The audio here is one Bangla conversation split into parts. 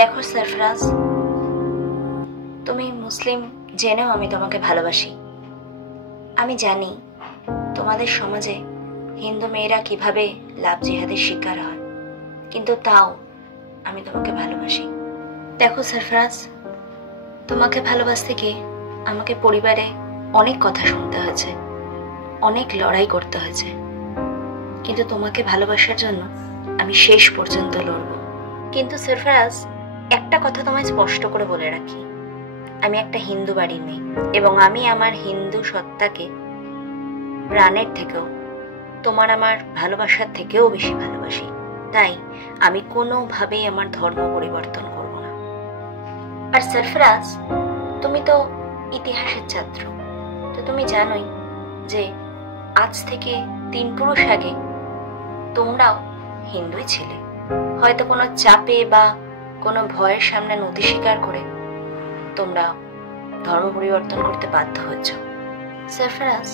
দেখো সরফরাজ, তুমি মুসলিম জেনেও আমি তোমাকে ভালোবাসি। আমি জানি তোমাদের সমাজে হিন্দু মেয়েরা কিভাবে লাভ জিহাদের শিকার হয়, কিন্তু তাও আমি তোমাকে ভালোবাসি। দেখো সরফরাজ, তোমাকে ভালোবাসতে গিয়ে আমাকে পরিবারে অনেক কথা শুনতে হয়েছে, অনেক লড়াই করতে হয়েছে, কিন্তু তোমাকে ভালোবাসার জন্য আমি শেষ পর্যন্ত লড়ব। কিন্তু সরফরাজ, একটা কথা তোমায় স্পষ্ট করে বলে রাখি, আমি একটা হিন্দু বাড়ির মেয়ে এবং আমি আমার হিন্দু সত্তাকে প্রাণের থেকেও, তোমার আমার ভালোবাসার থেকেও বেশি ভালোবাসি। তাই আমি কোনোভাবেই আমার ধর্ম পরিবর্তন করব না। আর সরফরাজ, তুমি তো ইতিহাসের ছাত্র, তো তুমি জানোই যে আজ থেকে 3 পুরুষ আগে তোমরাও হিন্দুই ছিলে। হয়তো কোনো চাপে বা কোনো ভয়ের সামনে নতি স্বীকার করে তোমরা ধর্ম পরিবর্তন করতে বাধ্য হচ্ছ। সরফরাজ,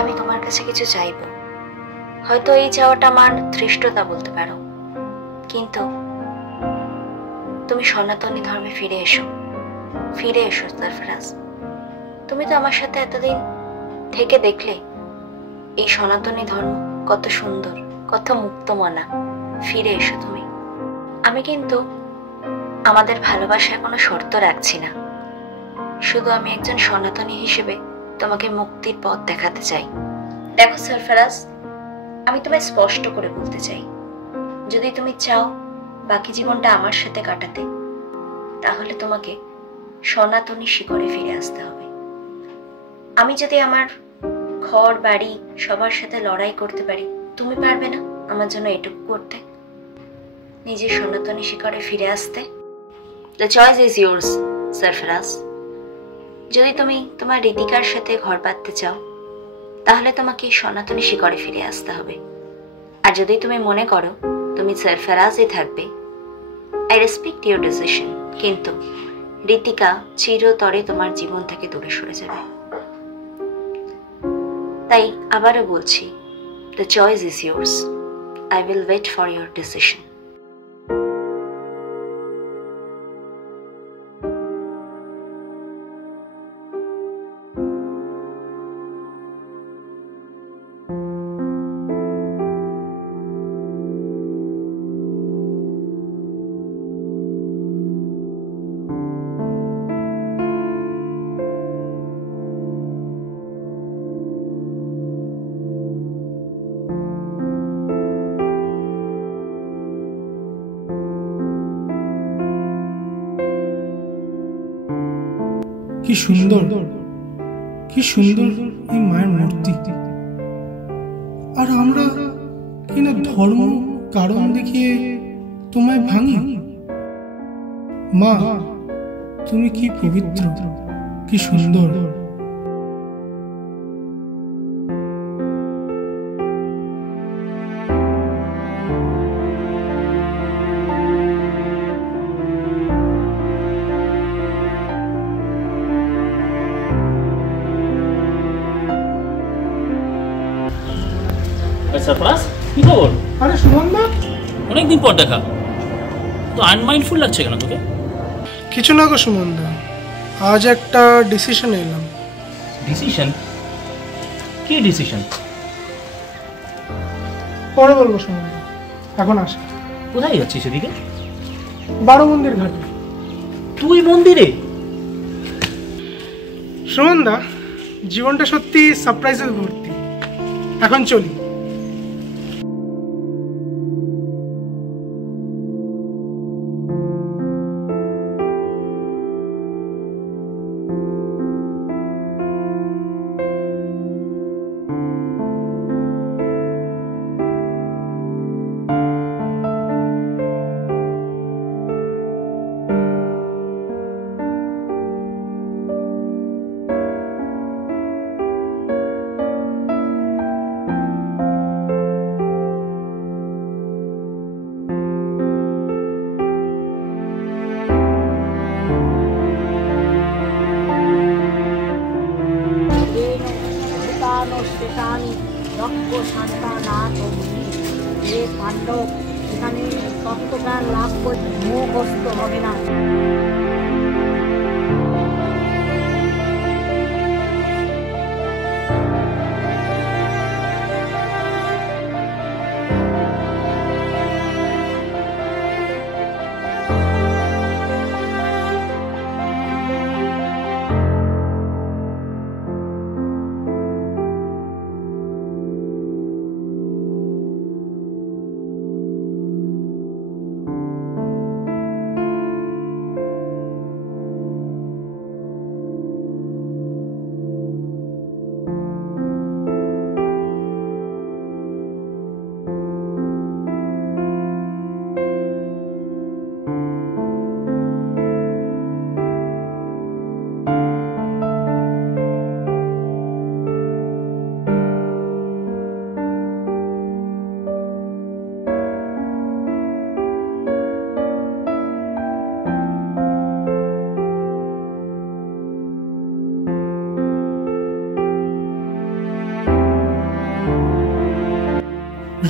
আমি তোমার কাছে কিছু চাইব। হয়তো এই চাওয়াটা আমার ধৃষ্টতা বলতে পারো, কিন্তু তুমি সনাতনী ধর্মে ফিরে এসো, ফিরে এসো সরফরাজ। তুমি তো আমার সাথে এতদিন থেকে দেখলে এই সনাতনী ধর্ম কত সুন্দর, কত মুক্তমনা। ফিরে এসো তুমি। আমি কিন্তু আমাদের ভালোবাসায় কোনো শর্ত রাখছি না, শুধু আমি একজন সনাতনী হিসেবে তোমাকে মুক্তির পথ দেখাতে চাই। দেখো সরফরাজ, আমি তোমায় স্পষ্ট করে বলতে চাই, যদি তুমি চাও বাকি জীবনটা আমার সাথে কাটাতে, তাহলে তোমাকে সনাতনী শিকড়ে ফিরে আসতে হবে। আমি যদি আমার ঘর বাড়ি সবার সাথে লড়াই করতে পারি, তুমি পারবে না আমার জন্য এটুকু করতে, নিজের সনাতনী শিকড়ে ফিরে আসতে? The choice is yours Sarfaraz. যদি তুমি তোমার ঋতিকার সাথে ঘর পাততে চাও, তাহলে তোমাকে সনাতনী শিকড়ে ফিরে আসতে হবে। আর যদি তুমি মনে করো তুমি সরফরাজই থাকবে, আই রেসপেক্ট ইউর ডিসিশন, কিন্তু ঋতিকা চিরতরে তোমার জীবন থেকে দূরে সরে যাবে। তাই আবারও বলছি, the choice is yours. I will wait for your decision. কি সুন্দর, কি সুন্দর এই মায়ের মূর্তি। আর আমরা কিনা ধর্ম কারণ দেখিয়ে তোমায় ভাঙি। মা, তুমি কি পবিত্র, কি সুন্দর। সরফরাজ, কি খবর? আরে সুমন দা, অনেকদিন পর দেখা, তো আনমাইন্ডফুল লাগছে কেন তোকে? কিছু না গো সুমন দা, আজ একটা ডিসিশন এলাম। ডিসিশন? কি ডিসিশন? পরে বলবো সুমন দা, এখন আসে। কোথায় যাচ্ছিস এদিকে? 12 মন্দির ঘাটে। তুই মন্দিরে? সুমন দা, জীবনটা সত্যি সারপ্রাইজে ভর্তি। এখন চলি। এখানে তত্ত্বটা লাভ করতে মোহগ্রস্ত হবে না।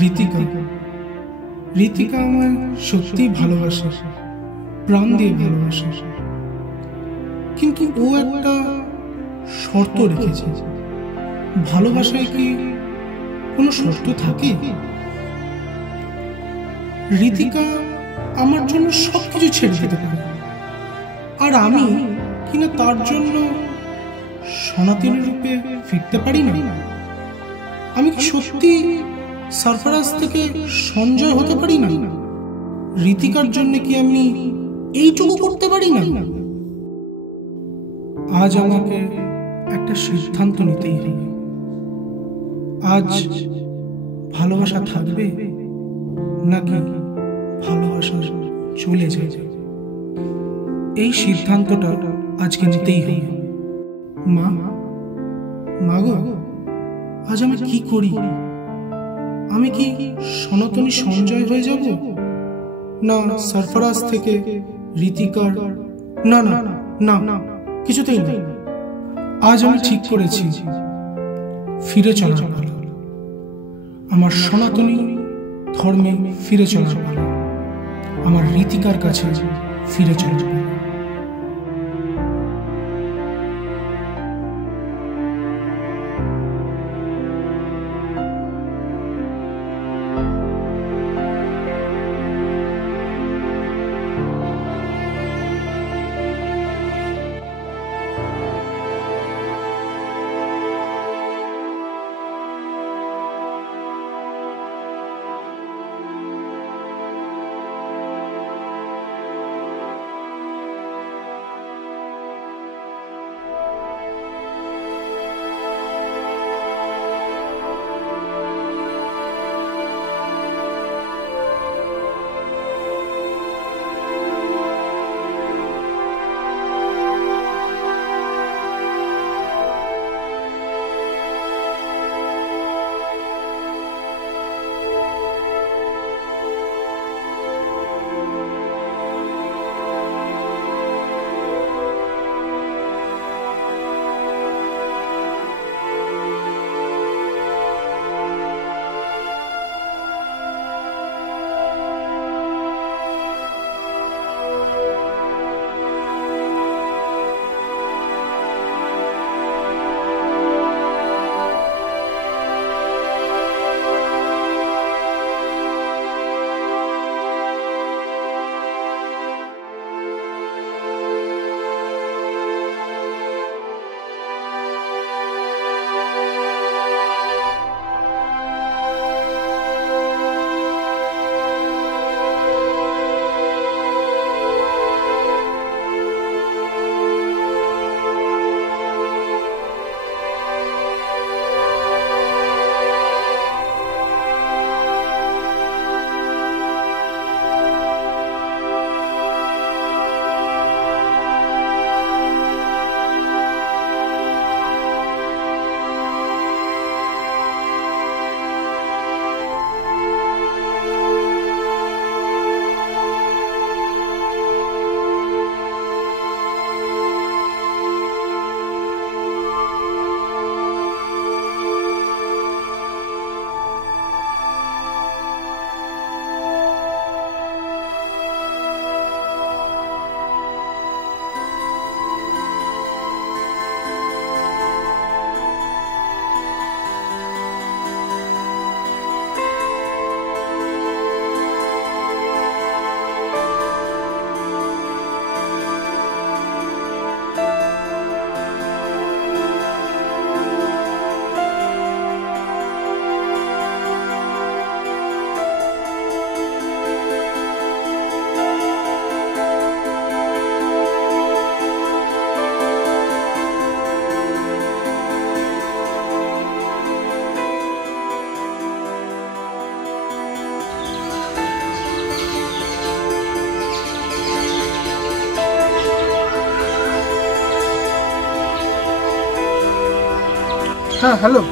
ঋতিকা ঋতিকা আমার সত্যিই ভালোবাসে, প্রাণ দিয়ে ভালোবাসে, কিন্তু ও একটা শর্ত রেখেছে। ভালোবাসায় কি কোনো শর্ত থাকে? ঋতিকা আমার জন্য সবকিছু ছেড়ে দিতে পারে, আর আমি কিনা তার জন্য সনাতনী রূপে ফিরতে পারি না। আমি কি সত্যি সারফারাজ থেকে সঞ্জয় হতে পারি না? ঋতিকার জন্য কি আমি এইটুকু করতে পারি না? আজ আমাকে একটা সিদ্ধান্ত নিতেই হবে। আজ ভালোবাসা থাকবে নাকি ভালোবাসা চলে যাবে, এই সিদ্ধান্তটা আজকে নিতেই হবে। মা, মাগো, আজ আমি কি করি? আমি কি সনাতনী সঞ্জয় হয়ে যাব, না সারফারাজ থেকে ঋতিকার? না না না না, কিছুতেই না। আজ আমি ঠিক করেছি, ফিরে চলার পালা। আমার সনাতনী ধর্মে ফিরে চলার পালা, আমার ঋতিকার কাছে ফিরে চলার পালা। হ্যাঁ হ্যালো।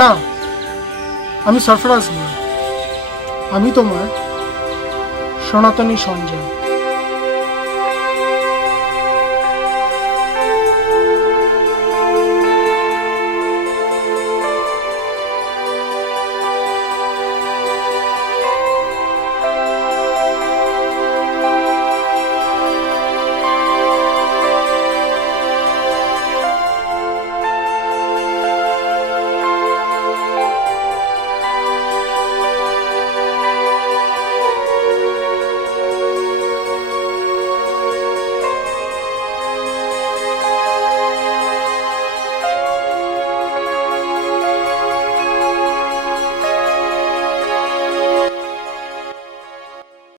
না, আমি সরফরাজ নই, আমি তোমার সনাতনী সঞ্জয়।